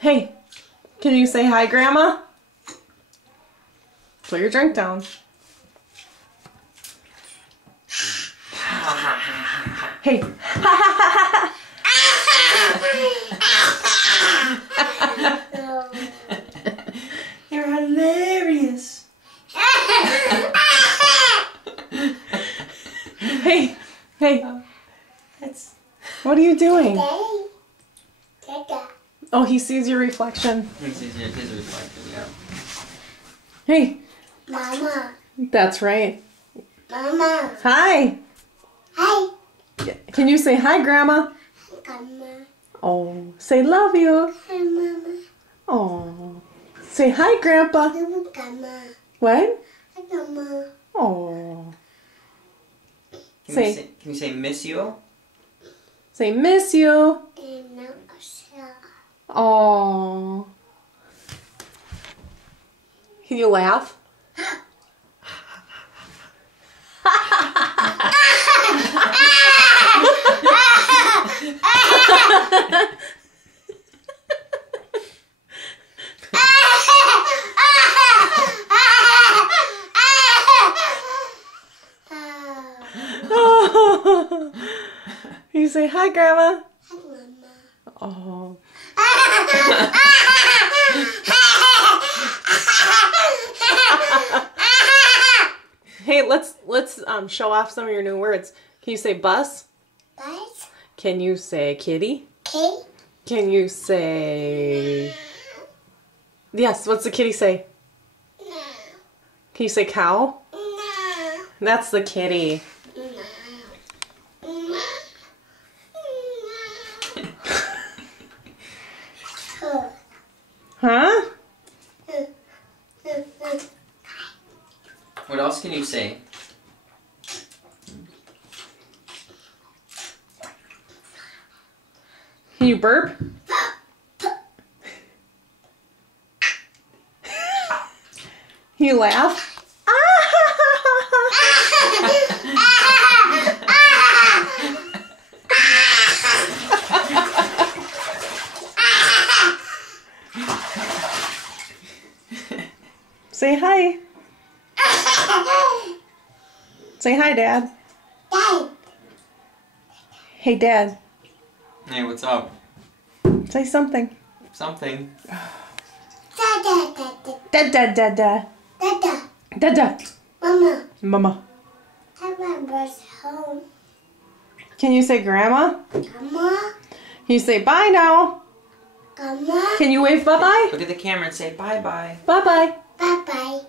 Hey, can you say hi, Grandma? Put your drink down. Hey. You're hilarious. Hey. What are you doing? Oh, he sees your reflection. He sees his reflection, yeah. Hey. Mama. That's right. Mama. Hi. Hi. Can you say hi, Grandma? Grandma. Oh, say love you. Hi, Mama. Oh. Say hi, Grandpa. Grandma. What? Hi, Grandma. Oh. Can you say miss you? Say miss you. And now Michelle. Oh. Can you laugh? You say hi, Grandma. Hi, Mama. Oh. Hey, let's show off some of your new words. Can you say bus? Bus. Can you say kitty? Okay. Can you say... Yes, what's the kitty say? No. Can you say cow? No. That's the kitty. No. Huh? What else can you say? Can you burp? Can you laugh? Say hi. Say hi, Dad. Dad. Hey, Dad. Hey, what's up? Say something. Something. Dada. Dad, dad, dad, dad. Dada. Dad, dad. Mama. Mama. I want bus home. Can you say Grandma? Grandma. Can you say bye now? Grandma. Can you wave bye-bye? Look at the camera and say bye-bye. Bye-bye. Bye-bye.